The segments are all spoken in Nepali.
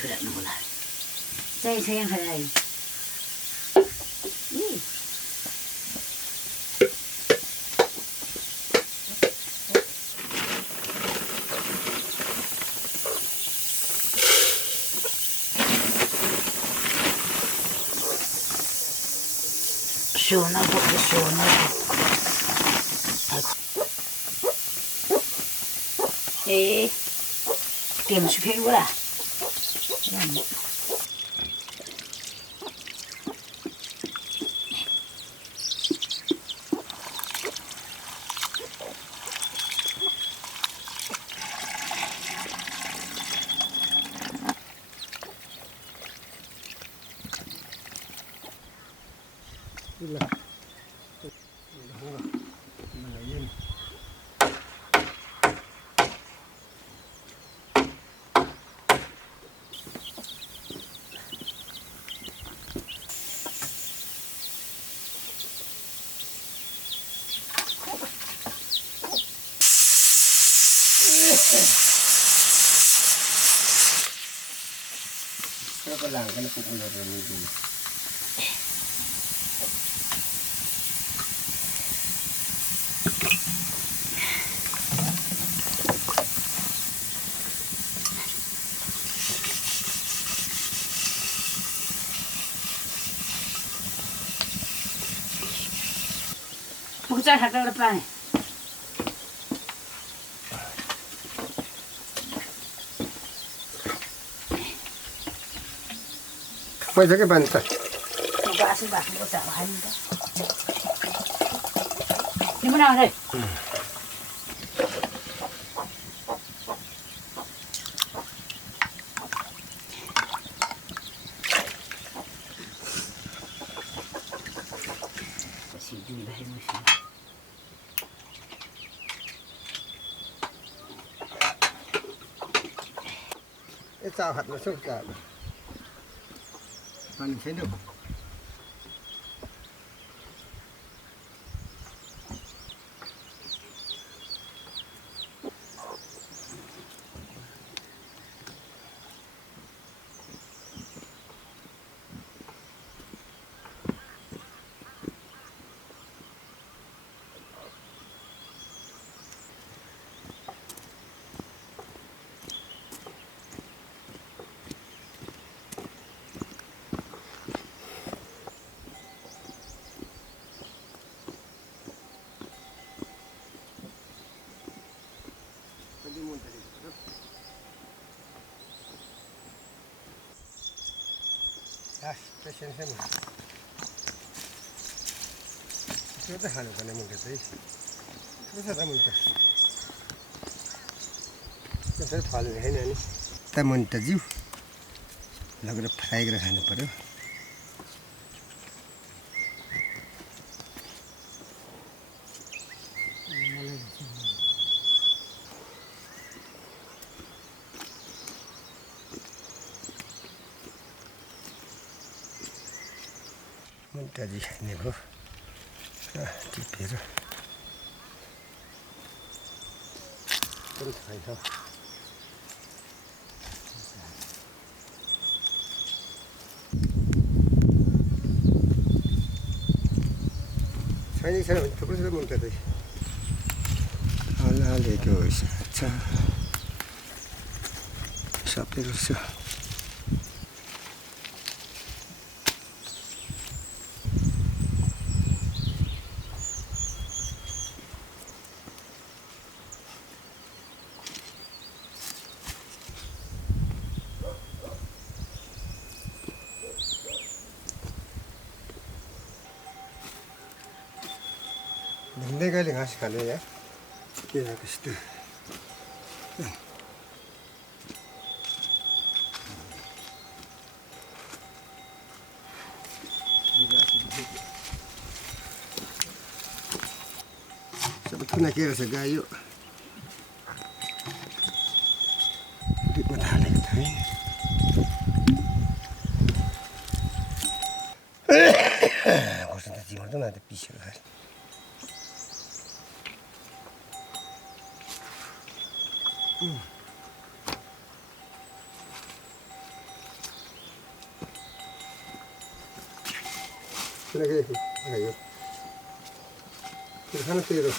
出来弄过来，再这样回来，小那个不小那个，太快，哎，点去屁股了。Kenapa lang? Kenapa pula ini? Bukan satu depan. Apa aja ke bantai? Bukan sih bah, bukan bahan dah. Di mana ni? Masih di bahan masih. Sao hạt nó sốt cả. Bạn thấy được. Ya, passion sama. Itu dah hanu kan yang kita ini. Terus ada muntah. Kita fal ni ni. Kita muntah jiu. Lagu dah fry kena hanu pada. Tadi ni bro, tipis. Terus saya. Saya ni terus saya muntah tadi. Allah lekos, अच्छा. Sampai terus. 내가 이제 같이 갈래요? 예, 알겠습니다. Sebetulnya kira segayu. Di mata lagi tadi. Bosan tadi mana tu ada pisau lah. किनकि यो खाना तेरो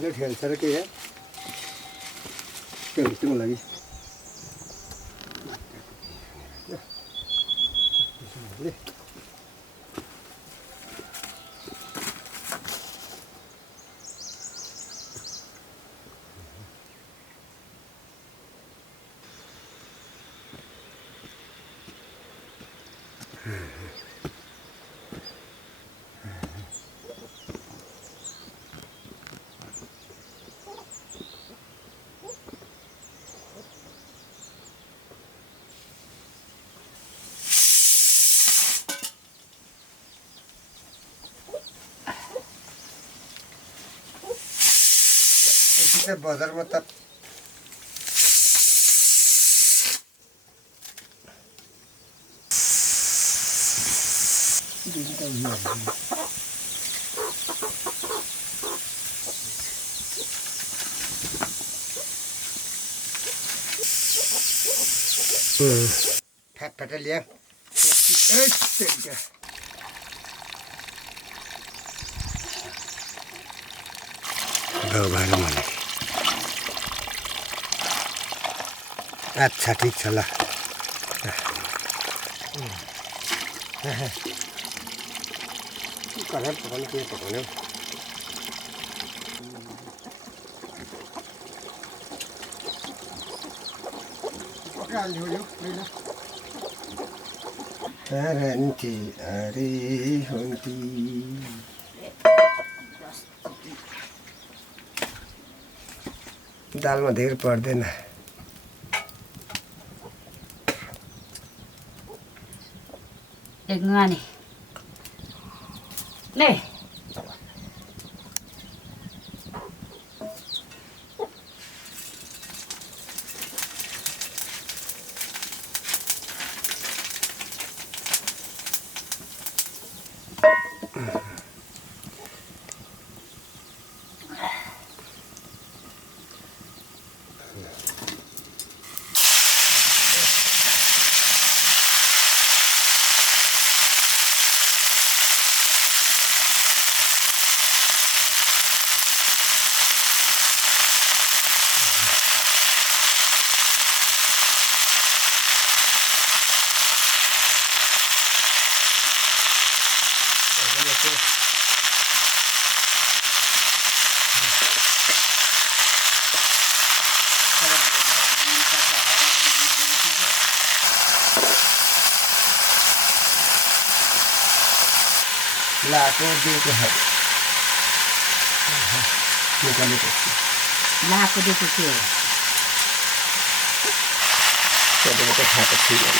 ini ढेर सारा के है क्यों लगी बजारमा त फ्याट ल्या भएर मलाई अच्छा ठिक छ ल कहाँ पकाउनु के पकाउने पकाइहाल्यो यो तारन्ती अरे हुन्ती दालमा धेर पर्दैन एक ngani nih लाको दिएको है निकालेको लाको दिएको के हो त्यसले त खाएको थिएन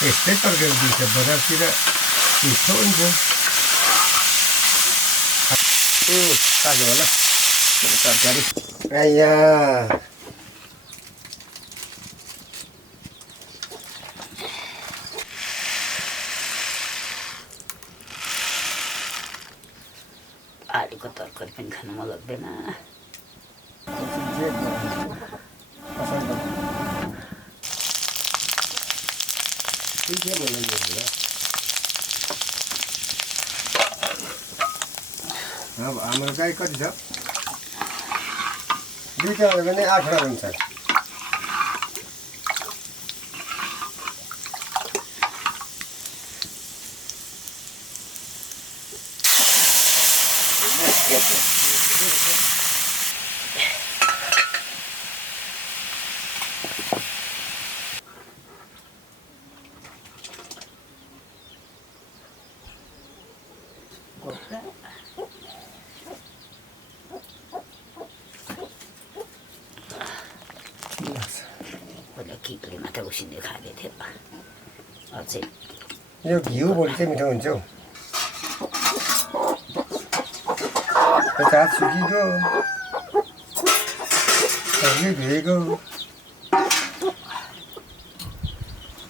यस्तै तरकारी दिन्छ बजारतिर मिठो हुन्छ ताजा होला तरकारी आइया आलुको तरकारी पनि खान मन लाग्दैन अब हाम्रो गाई कति छ दुईटा भने 8 हुन्छ 원래 기끌이만 되고 싶네 가야 돼. 어째 여기 이어버릴 때문에 언제? 다 죽이고, 여기 되고,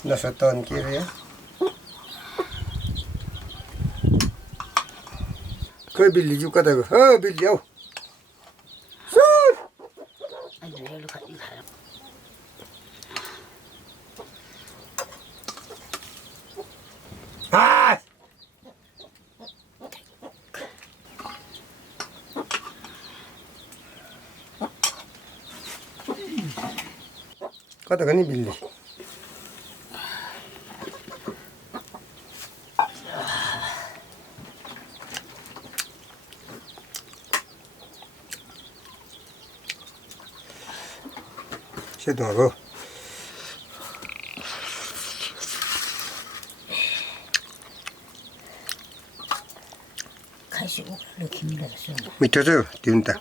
나섰던 길이야. 그 빌리 줄 거다고. 빌리요. 아니 여기로 가니 가요. 아! 거다가니 빌리. 쉐도하고. 가시고 이렇게 밀어서 밑에서 띄운다.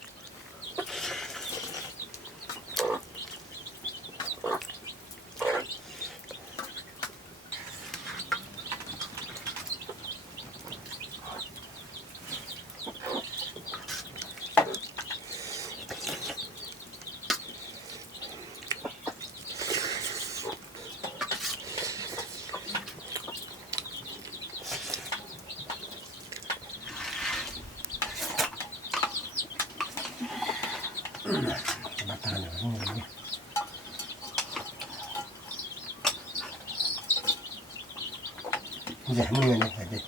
이제 먹는 거네.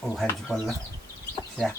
뭐, 한지 벌라. 시작.